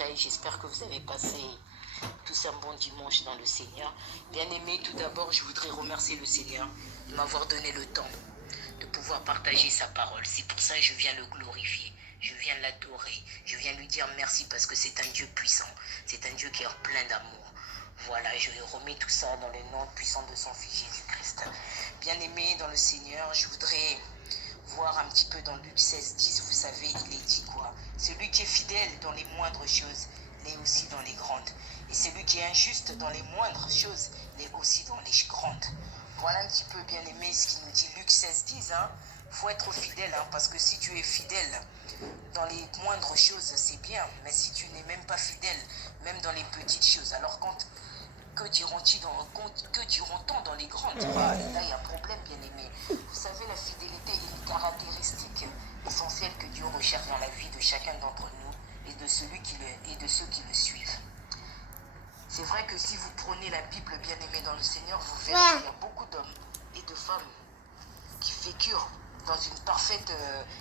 Cray. J'espère que vous avez passé tous un bon dimanche dans le Seigneur. Bien-aimés, tout d'abord, je voudrais remercier le Seigneur de m'avoir donné le temps de pouvoir partager sa parole. C'est pour ça que je viens le glorifier. Je viens l'adorer. Je viens lui dire merci parce que c'est un Dieu puissant. C'est un Dieu qui est plein d'amour. Voilà, je remets tout ça dans le nom puissant de son Fils Jésus-Christ. Bien-aimés dans le Seigneur, je voudrais voir un petit peu dans Luc 16, 10, vous savez, il est dit quoi? Celui qui est fidèle dans les moindres choses, l'est aussi dans les grandes. Et celui qui est injuste dans les moindres choses, l'est aussi dans les grandes. Voilà un petit peu, bien aimé, ce qu'il nous dit Luc 16, 10. Il faut être fidèle, parce que si tu es fidèle dans les moindres choses, c'est bien. Mais si tu n'es même pas fidèle, même dans les petites choses, alors que diront-on dans les grandes? Là, il y a un problème, bien aimé. Vous savez, la fidélité est une caractéristique essentielle que Dieu recherche dans la vie de chacun d'entre nous et de ceux qui le suivent. C'est vrai que si vous prenez la Bible, bien aimé dans le Seigneur, vous verrez qu'il y a beaucoup d'hommes et de femmes qui vécurent dans une parfaite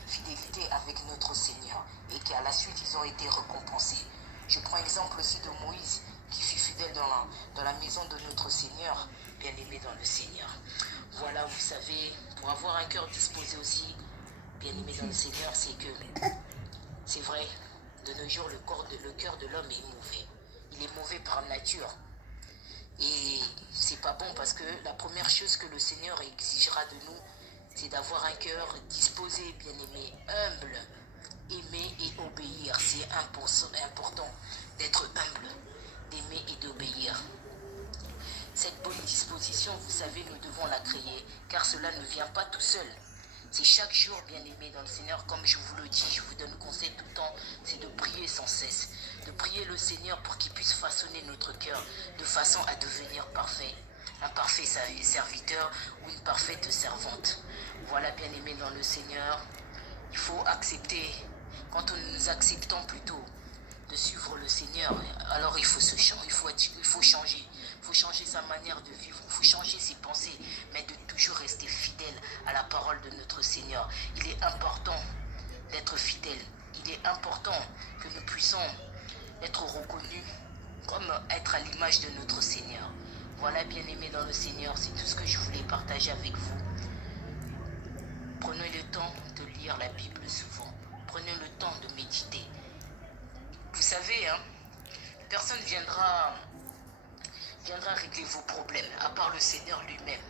fidélité avec notre Seigneur et qu'à la suite, ils ont été récompensés. Je prends exemple aussi de Moïse, qui fut fidèle dans la maison de notre Seigneur, bien aimé dans le Seigneur. Voilà, vous savez, pour avoir un cœur disposé aussi, bien aimé dans le Seigneur, c'est vrai, de nos jours, le cœur de l'homme est mauvais. Il est mauvais par nature. Et c'est pas bon parce que la première chose que le Seigneur exigera de nous, c'est d'avoir un cœur disposé, bien aimé, humble, aimer et obéir. C'est important d'être humble, d'aimer et d'obéir. Cette bonne disposition, vous savez, nous devons la créer, car cela ne vient pas tout seul. C'est chaque jour, bien aimé dans le Seigneur, comme je vous le dis, je vous donne conseil tout le temps, c'est de prier sans cesse. De prier le Seigneur pour qu'il puisse façonner notre cœur de façon à devenir parfait. Un parfait serviteur ou une parfaite servante. Voilà, bien aimé dans le Seigneur, il faut accepter, quand nous acceptons plutôt de suivre le Seigneur, alors il faut changer. Il faut changer sa manière de vivre, il faut changer ses pensées, mais de toujours rester fidèle à la parole de notre Seigneur. Il est important d'être fidèle. Il est important que nous puissions être reconnus comme être à l'image de notre Seigneur. Voilà, bien aimé dans le Seigneur, c'est tout ce que je voulais partager avec vous. Prenez le temps de lire la Bible souvent. Prenez le temps de méditer. Vous savez, personne viendra régler vos problèmes, à part le Seigneur lui-même.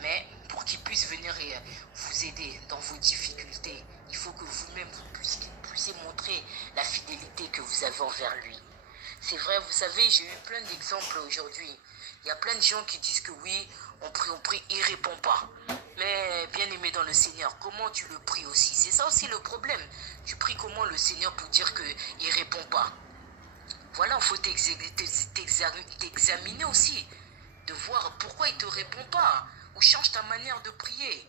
Mais pour qu'il puisse venir et vous aider dans vos difficultés, il faut que vous-même vous puissiez montrer la fidélité que vous avez envers lui. C'est vrai, vous savez, j'ai eu plein d'exemples aujourd'hui. Il y a plein de gens qui disent que oui, on prie, il ne répond pas. Mais bien aimé dans le Seigneur, comment tu le pries aussi? C'est ça aussi le problème. Tu pries comment le Seigneur pour dire qu'il ne répond pas? Voilà, il faut t'examiner aussi, de voir pourquoi il ne te répond pas, ou change ta manière de prier.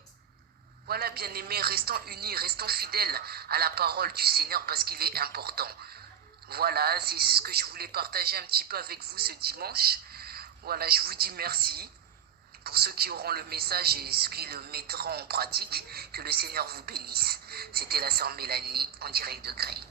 Voilà, bien aimé, restons unis, restons fidèles à la parole du Seigneur parce qu'il est important. Voilà, c'est ce que je voulais partager un petit peu avec vous ce dimanche. Voilà, je vous dis merci pour ceux qui auront le message et ceux qui le mettront en pratique. Que le Seigneur vous bénisse. C'était la sœur Mélanie en direct de Cray.